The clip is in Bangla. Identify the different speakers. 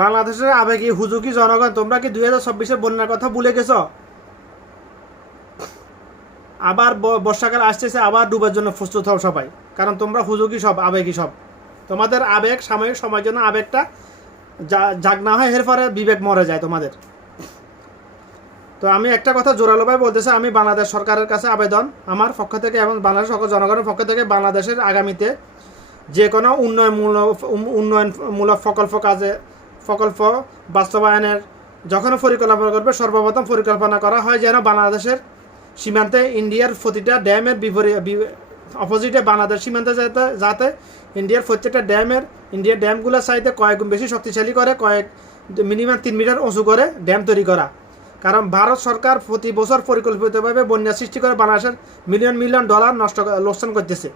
Speaker 1: বাংলাদেশের আবেগী হুজুকি জনগণ, তোমরা কি দুই হাজার চব্বিশের বন্যার কথা ভুলে গেছো? আবার বর্ষাকাল আসতেছে, আবার ডুবার জন্য প্রস্তুত হও সবাই। কারণ তোমরা হুজুকি সব, আবেগী সব। তোমাদের আবেগ, সাময়িক সময়ের জন্য আবেগটা জাগ না হয় এর পরে বিবেক মরে যায় তোমাদের। তো আমি একটা কথা জোরালোভাবে বলতেছি, আমি বাংলাদেশ সরকারের কাছে আবেদন আমার পক্ষ থেকে এবং বাংলাদেশ সকল জনগণের পক্ষ থেকে বাংলাদেশের আগামীতে যে কোনো উন্নয়নমূলক উন্নয়নমূলক প্রকল্প কাজে প্রকল্প বাস্তবায়নের যখন পরিকল্পনা করবে, সর্বপ্রথম পরিকল্পনা করা হয় যেন বাংলাদেশের সীমান্তে ইন্ডিয়ার প্রতিটা ড্যামের বিপরীত অপোজিটে বাংলাদেশ সীমান্তে যাতে যাতে ইন্ডিয়ার প্রত্যেকটা ড্যামের, ইন্ডিয়ার ড্যামগুলোর চাইতে কয়েক বেশি শক্তিশালী করে, কয়েক মিনিমাম তিন মিটার উঁচু করে ড্যাম তৈরি করা। কারণ ভারত সরকার প্রতি বছর পরিকল্পিতভাবে বন্যা সৃষ্টি করে বাংলাদেশের মিলিয়ন মিলিয়ন ডলার নষ্ট, লোকসান করতেছে।